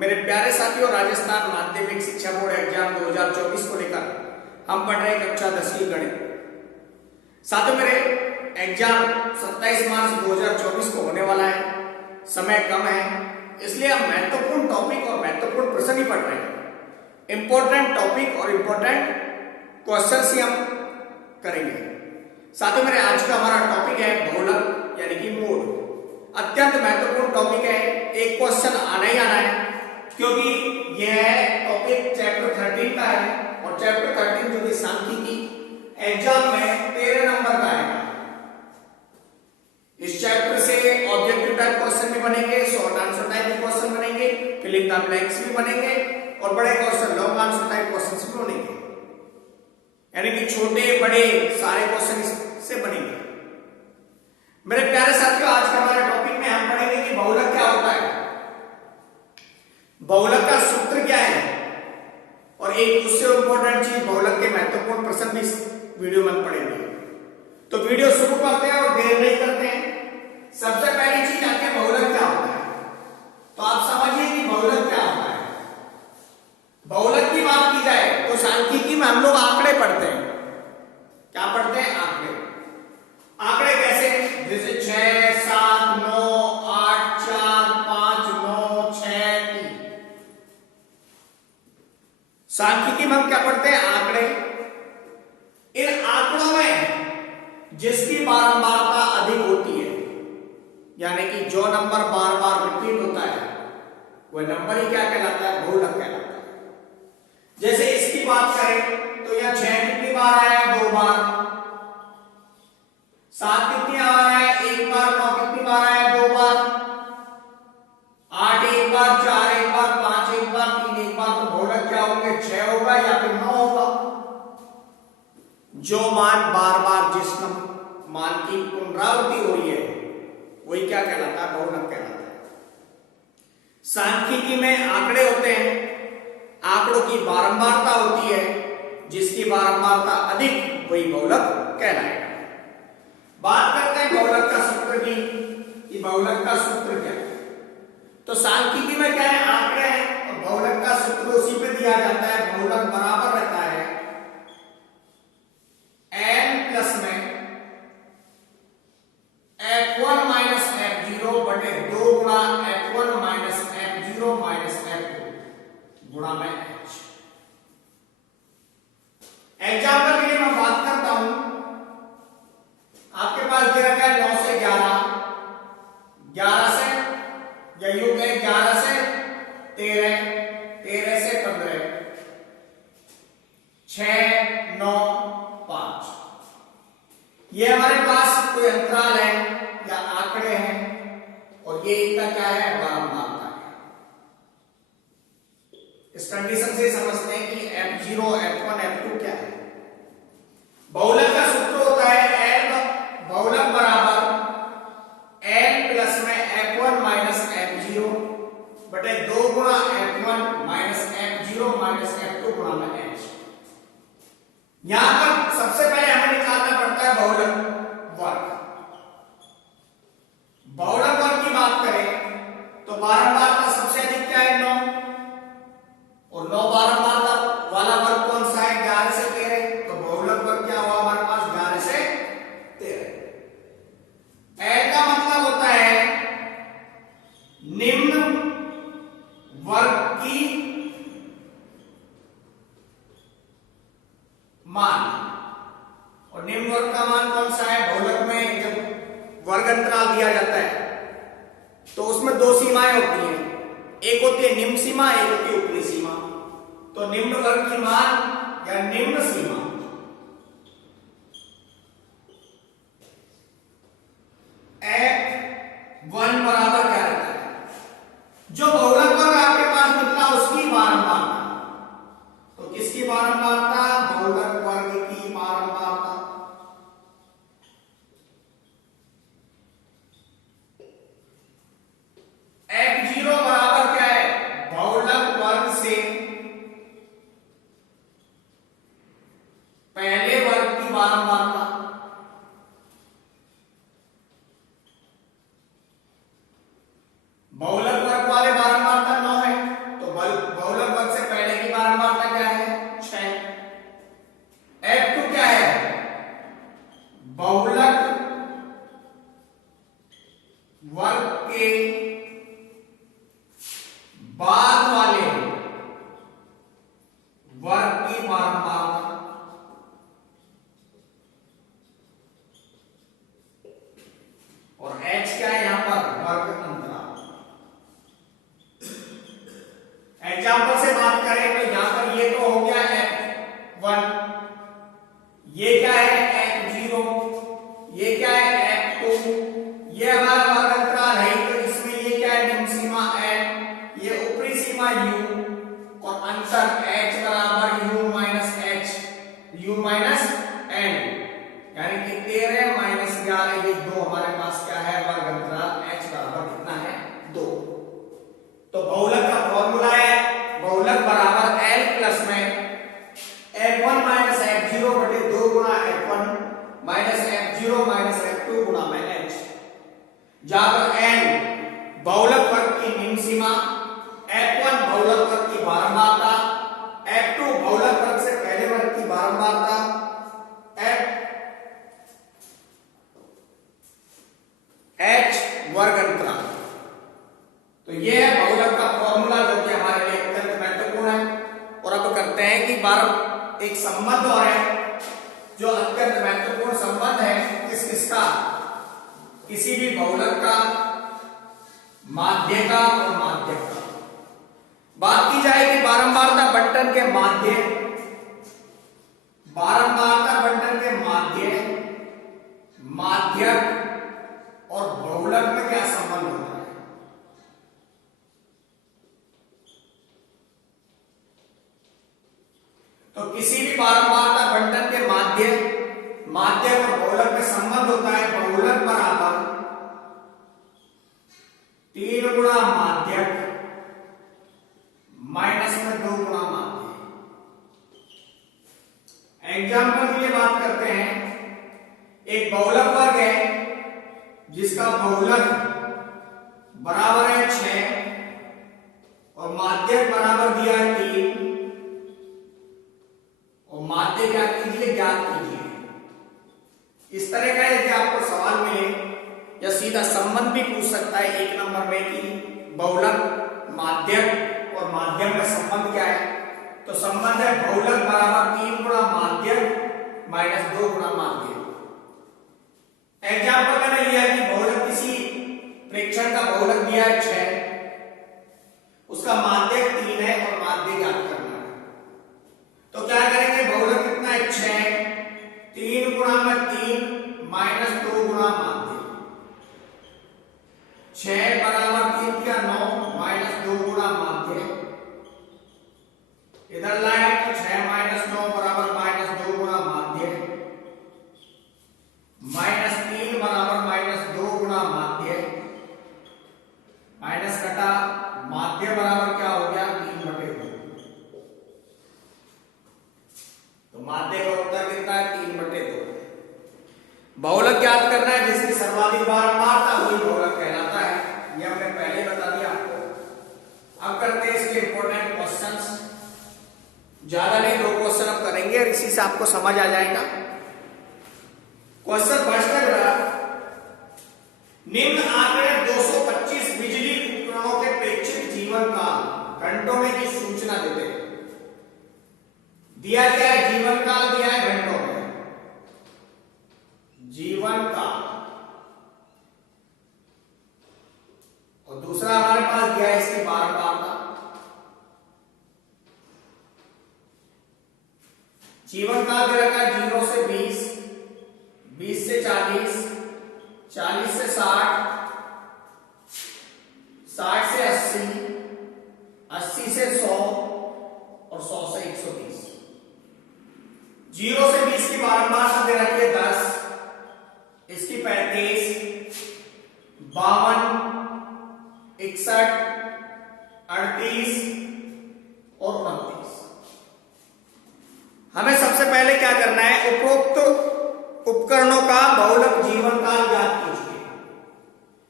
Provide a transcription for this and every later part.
मेरे प्यारे साथियों, राजस्थान माध्यमिक शिक्षा बोर्ड एग्जाम 2024 को लेकर हम पढ़ रहे हैं कक्षा 10वीं गणित। साथियों, मेरे एग्जाम 27 मार्च 2024 को होने वाला है। समय कम है, इसलिए हम महत्वपूर्ण टॉपिक और महत्वपूर्ण प्रश्न ही पढ़ रहे हैं। इंपॉर्टेंट टॉपिक और इंपॉर्टेंट क्वेश्चंस ही हम करेंगे। साथियों, मेरे आज का हमारा टॉपिक है बहुलक यानी कि मोड। अत्यंत महत्वपूर्ण टॉपिक है, एक क्वेश्चन आना ही आना है, क्योंकि यह टॉपिक चैप्टर 13 का है और चैप्टर 13 जो कि सांख्यिकी एग्जाम में 13 नंबर का है। इस चैप्टर से ऑब्जेक्टिव टाइप क्वेश्चन भी बनेंगे, शॉर्ट आंसर टाइप के क्वेश्चन बनेंगे, फिलिंग द ब्लैंक्स भी बनेंगे और बड़े question long answer type question भी बनेंगे, यानी कि छोटे बड़े सारे क्वेश्चन से बनेंगे। मेरे प्यारे साथियों, आज के हमारे टॉपिक में हम पढ़ेंगे कि बहुलक क्या होता है, बहुलक का सूत्र क्या है, और एक उससे इंपॉर्टेंट चीज बहुलक के महत्वपूर्ण प्रश्न भी इस वीडियो में हम पढ़ेंगे। तो वीडियो शुरू करते हैं और देर नहीं करते हैं। सबसे पहली चीज आती है बहुलक क्या होता है। तो आप समझिए कि बहुलक क्या होता है। बहुलक की बात की जाए तो सांख्यिकी में हम लोग आंकड़े पढ़ते हैं। क्या पढ़ते हैं? आंकड़े। आंकड़े कैसे? जैसे 6, 7, 9, 8, 4, 5, 9, 6, 3। सांख्यिकी में हम क्या पढ़ते हैं? आंकड़े। इन आंकड़ों में जिसकी बारंबारता अधिक होती है, यानी कि जो नंबर बार बार रिपीट होता है, वह नंबर ही क्या कहलाता है? बहुलक कहलाता है। जैसे इसकी बात करें तो यह 6 कितनी बार आया है? 2 बार। 7 कितनी बार आया है? 1 बार। 9 कितनी बार आया है? 2 बार। 8 1 बार, 4 1 बार, 5 1 बार, 3 1 बार। तो बहुलक क्या होंगे? 6 होगा या फिर 9 होगा। जो मान बार बार जिस मान की पुनरावृत्ति हो रही है वही क्या कहलाता है? बहुलक कहलाता है। सांख्यिकी में आंकड़े होते हैं, आंकड़ों की बारंबारता होती है, जिसकी बारंबारता अधिक वही बहुलक कहलाएगा। बात करते हैं बहुलक का सूत्र की, कि बहुलक का सूत्र क्या है। तो सांख्यिकी में क्या है? आंकड़े हैं, और बहुलक का सूत्र उसी पे दिया जाता है। बहुलक बराबर रहता है n प्लस में f1 माइनस f0 बटे 2 गुणा f1 minus f0 minus f2 गुणा में h। एग्जाम्पल के लिए मैं बात करता हूं। आपके पास दे रखा है 9 से 11, 11 से या यूं कहें 11 से 13, 13 से 15, 6 9 5। ये हमारे पास कोई अंतराल है या आंकड़े हैं, और ये इनका क्या है? बारंबारता है। इस कंडीशन से समझते हैं कि f0 f1 f2 क्या है। बहुलक का सूत्र होता है n बहुलक बराबर n प्लस में f1 माइनस f0 बटे 2 गुणा f1 minus f0 minus f2 गुणा में h। यहां पर सबसे पहले हमें निकालना पड़ता है बहुलक वर्ग। बहुलक वर्ग की बात करें तो बारंबारता सबसे अधिक क्या है? 9, और 9 बारंबारता वाला वर्ग कौन सा है? 11 से 13। तो बहुलक वर्ग क्या हुआ हमारे पास? 11 से 13। ए का मतलब होता है निम्न वर्ग की मान, और निम्न वर्ग का मान कौन सा है? बहुलक में जब वर्ग अंतराल दिया जाता है तो उसमें 2 सीमाएं होती हैं, एक होती है निम्न सीमा, एक होती है ऊपरी सीमा। तो निम्न वर्ग की मान या निम्न सीमा f1 बराबर क्या रहता है? जो बहुलक वर्ग आपके पास निकला उसकी बारंबारता। तो किसकी बारंबारता? बहुलक वर्ग की बारंबारता। f0 बराबर क्या है? बहुलक वर्ग से पहले वर्ग की बारंबारता। बहुलक वर्ग वाले बारंबारता 9 है, बारंबारता और h क्या है यहां पर वर्ग अंतराल। एग्जाम्पल से बात करें तो यहां पर ये तो हो गया f1, ये क्या है f0, ये क्या है f2, ये हमारा वर्ग अंतराल है तो इसमें ये क्या है निम्न सीमा n, ये ऊपरी सीमा u और अंतर h बराबर u minus h, u minus n, यानी कि 13 माइनस 11 ये 2 हमारे पास क्या है वर्ग अंतराल h बराबर कितना है 2। तो बहुलक का फॉर्मूला है बहुलक बराबर l प्लस में f1 माइनस f0 बटे 2 गुना f1 minus f0 minus f2 गुना में h, जहां पर n बहुलक वर्ग की निम्न सीमा, f1 बहुलक वर्ग की बारंबारता, f2 बहुलक वर्ग से पहले वर्ग की बारंबारता, h वर्ग अंतराल। तो ये है बहुलक का फॉर्मूला जो कि हमारे लिए अत्यंत महत्वपूर्ण है। और अब करते हैं कि एक संबंध और है जो अत्यंत महत्वपूर्ण संबंध है किसका, किसी भी बहुलक का, माध्य का और माध्यक का। बात की जाएगी बारंबारता बंटन के माध्य, बारंबारता बंटन के माध्य, माध्यक और बहुलक में क्या संबंध होता है। तो किसी भी बारंबारता बंटन के माध्य, माध्यक और बहुलक में संबंध होता है बहुलक बराबर 3 गुणा माध्यक माइनस में 2 गुणा माध्यक। एग्जाम्पल के लिए बात करते हैं, एक बहुलक वर्ग है जिसका बहुलक बराबर है 6 और माध्यक बराबर दिया है 3 और माध्य क्या कीजिए ज्ञात कीजिए। इस तरह का यदि आपको सवाल मिले या सीधा संबंध भी पूछ सकता है 1 नंबर में कि बहुलक, माध्यक और माध्यम में संबंध क्या है, तो संबंध है बहुलक बराबर 3 गुणा माध्यक माइनस 2 गुणा माध्यक। एग्जाम्पल मैंने लिया कि बहुलक किसी प्रेक्षण का बहुलक दिया है 6, उसका माध्यक 3 है और माध्य ज्ञात करना है। तो क्या करेंगे, बहुलक कितना है 6, 3 गुणा में 3 माइनस 2 गुणा माध्य, 6 बराबर 3 किया 9 माइनस 2 गुणा माध्य, इधर लाए तो 6 माइनस 9 बराबर माइनस 2 गुणा माध्य, माइनस 3 बराबर माइनस 2 गुणा माध्य, माइनस कटा माध्य बराबर क्या हो गया 3/2। तो माध्य का उत्तर कितना है 3/2। बहुलक ज्ञात करना है जिसकी सर्वाधिक बारंबारता वही बहुलक कहलाता है, ये हमने पहले बता दिया आपको। अब करते हैं इसके इंपॉर्टेंट क्वेश्चंस, ज्यादा नहीं 2 क्वेश्चन अब करेंगे और इसी से आपको समझ आ जाएगा। क्वेश्चन फर्स्ट है बड़ा, निम्न आंकड़े 225 बिजली उपकरणों के प्रेक्षित जीवन काल घंटों में की सूचना देते हैं। दिया क्या है, जीवन काल दिया है घंटों में, जीवन काल, और दूसरा हमारे पास दिया है इसकी बारंबारता। जीवन काल दे रखा है 0 से 20, 20 से 40, 40 से 60, 60 से 80, 80 से 100 और 100 से 120। 0 से 20 की बारंबारता दे रखी है 10, इसकी 35, 52, 61, 38 और 29। हमें सबसे पहले क्या करना है, उपरोक्त उपकरणों का बहुलक जीवन काल ज्ञात कीजिए।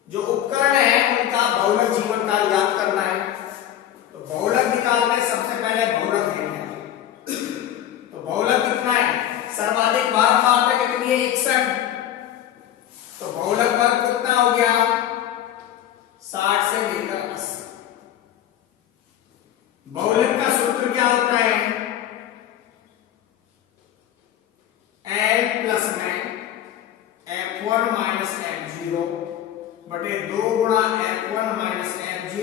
जो उपकरण है उनका बहुलक जीवन काल ज्ञात करना है। तो बहुलक निकालने सबसे पहले बहुलक है, तो बहुलक कितना है, सर्वाधिक बारंबारता कितनी है 61, तो बहुलक वर्ग कितना हो गया 60 से लेकर 80। बहुलक का सूत्र क्या होता है,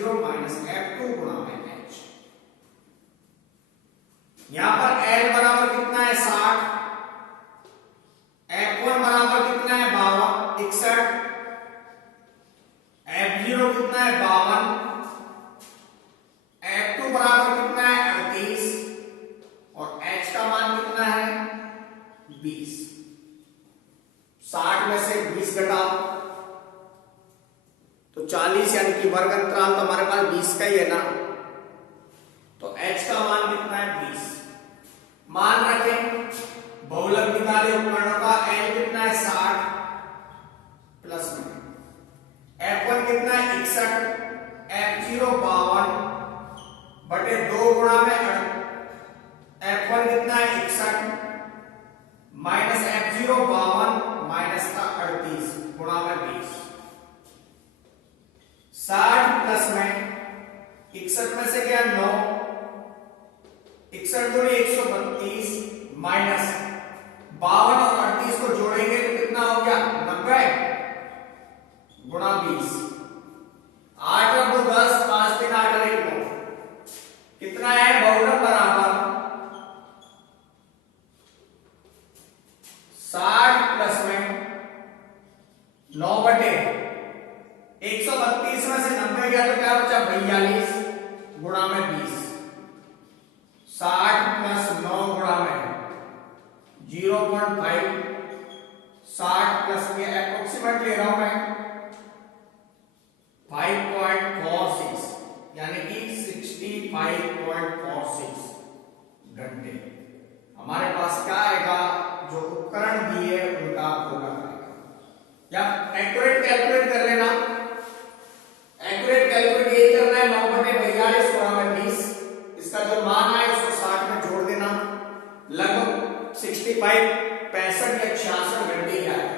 F0 माइनस F2 गुणा में H। यहां पर L बराबर कितना है 60, F1 बराबर कितना है 61, F0 कितना है 52, F2 बराबर कितना है 38 और H का मान कितना है 20। 60 में से 20 घटाओ तो 40, यानी कि वर्ग अंतराल तो हमारे पास 20 का ही है ना, तो H का मान कितना है 20। मान रखें बहुलक निकाले उपकरणों का, L कितना है 60 प्लस में F1 कितना है 61, F0 52 बटे 2 गुणा में F1 कितना है 61 माइनस F0 52 माइनस का 38 गुणा में 20। 60 प्लस में 61 में से क्या 9, 61 दूनी 132 माइनस 52 और 38 को जोड़ेंगे तो कितना हो गया 90 गुणा 20। 8 और 2 10, 5 3 8 और 1 9, कितना है बहुलक बराबर 60 प्लस में 9 बटे 132 में से 90 गया तो क्या बचा 42 गुणा में 20। 60 प्लस 9 गुणा में 0.5, 60 प्लस ये अप्रोक्सीमेट ले रहा हूं मैं 5.46 यानी कि 65.46 घंटे। हमारे पास क्या आएगा, जो उपकरण दिए उनका बहुलक आएगा। या एक्यूरेट कैलकुलेट कर लेना, एक्यूरेट कैलकुलेट यही करना है 9 बटे 42 गुणा में 20। इसका जो मान है उसको 60 में जोड़ देना, लगभग 65 65 या 66 घंटे क्या है,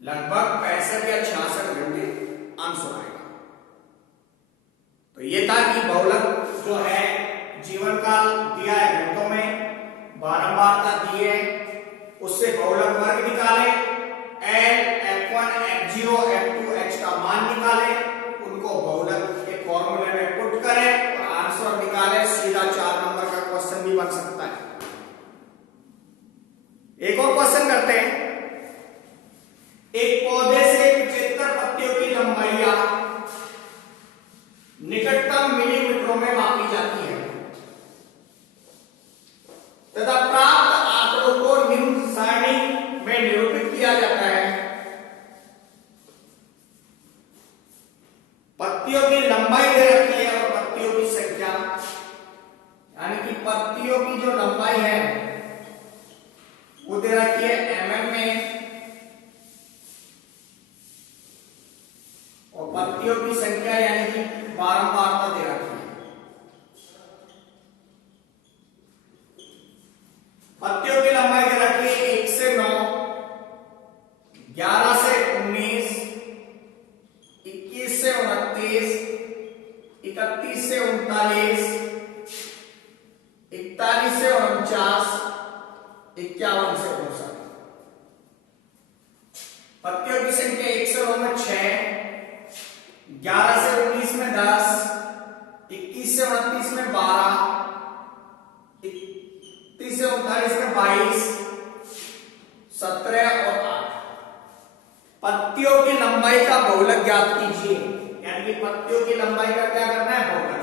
लगभग 65 या 66 घंटे आंसर आएगा। तो ये था कि बहुलक जो है जीवन काल दिया है घंटों में, बारंबारता दी है, उससे बहुलक वर्ग निकाले, L, F1, F0, F2, H का मान निकाले, उनको बहुलक के फॉर्मूले में पुट करें और आंसर निकाले। सीधा 4 नंबर का क्वेश्चन भी बन सकता है। एक और क्वेश्चन करते हैं। एक पौधे से 75 पत्तियों की लंबाई निकटतम मिलीमीटरों में मापी जाती है तथा प्राप्त आंकड़ों को निम्न सारणी में निरूपित किया जाता है। पत्तियों की लंबाई दे रखी है और पत्तियों की संख्या, यानी कि पत्तियों की जो लंबाई है वो दे रखी है mm में और पत्तियों की संख्या यानी कि बारंबारता दे रखी है। पत्तियों की लंबाई दे रखी है 1 से 9, 11 से 19, 21 से 29, 31 से 39, 41 से 49, 51 से 59। पत्तियों की संख्या 1 से 9 में 6, 11 से 19 में 10, 21 से 29 में 12, 31 से 39 में 22, 17 और 8। पत्तियों की लंबाई का बहुलक ज्ञात कीजिए, यानी कि पत्तियों की लंबाई का क्या करना है बहुलक।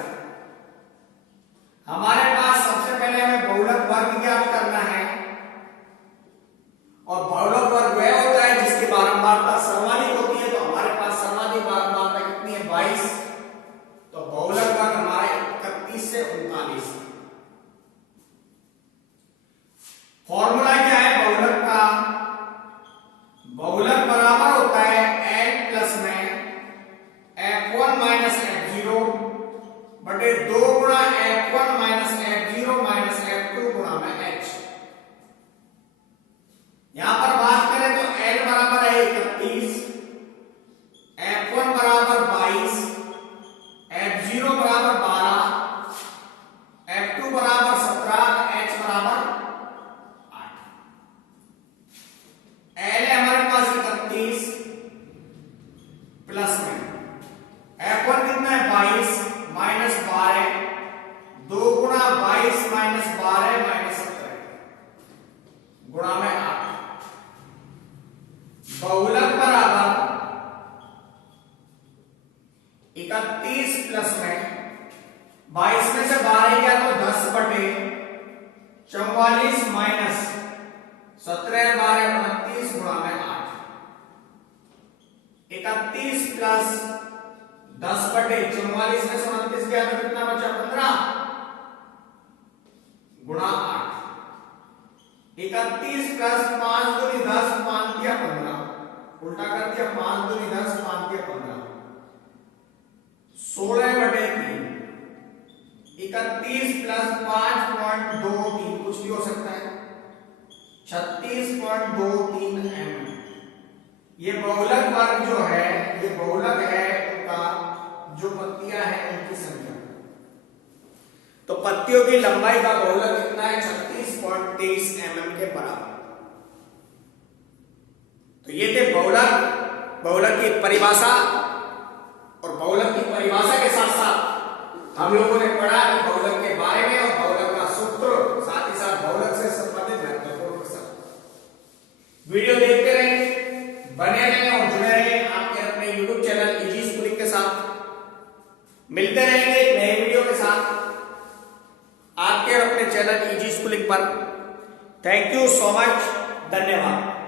हमारे पास सबसे पहले हमें बहुलक वर्ग ज्ञात करना है और बहुलक वर्ग वह होता है जिसकी बारंबारता सर्वाधिक होती है। तो हमारे पास सर्वाधिक बारंबारता कितनी है 22, तो बहुलक वर्ग हमारे 31 से 39। फॉर्मूला क्या है बहुलक का, बहुलक बराबर होता है L प्लस में F1 माइनस F0 बटे 2 गुणा F1 माइनस F0 44 माइनस 17 12 29 गुणा में 8, 31 प्लस 10 बटे 44 में से 29 गया तो कितना बचा 15 गुणा 8, 31 प्लस 5 दूनी 10 5 दिया 15, उल्टा कर दिया 5 दूनी 10 5 दिया 15, 16 बटे 3, 31 प्लस 5.23 कुछ भी हो सकता है 36.23 mm। ये बहुलक वर्ग जो है, ये बहुलक है उनका जो पत्तियां हैं उनकी संख्या। तो पत्तियों की लंबाई का बहुलक कितना है 36.23 mm के बराबर। तो ये थे बहुलक, बहुलक की परिभाषा, और बहुलक की परिभाषा के साथ साथ हम लोगों ने पढ़ा कि बहुलक के बारे में और बहुलक का सूत्र, साथ ही साथ बहुलक से संबंधित महत्वपूर्ण प्रश्न। वीडियो देखते रहें, बने रहें और जुड़े रहें आपके अपने YouTube चैनल इजी स्कूलिंग के साथ। मिलते रहेंगे एक नए वीडियो के साथ आपके अपने चैनल इजी स्कूलिंग पर। थैंक यू सो मच, धन्यवाद।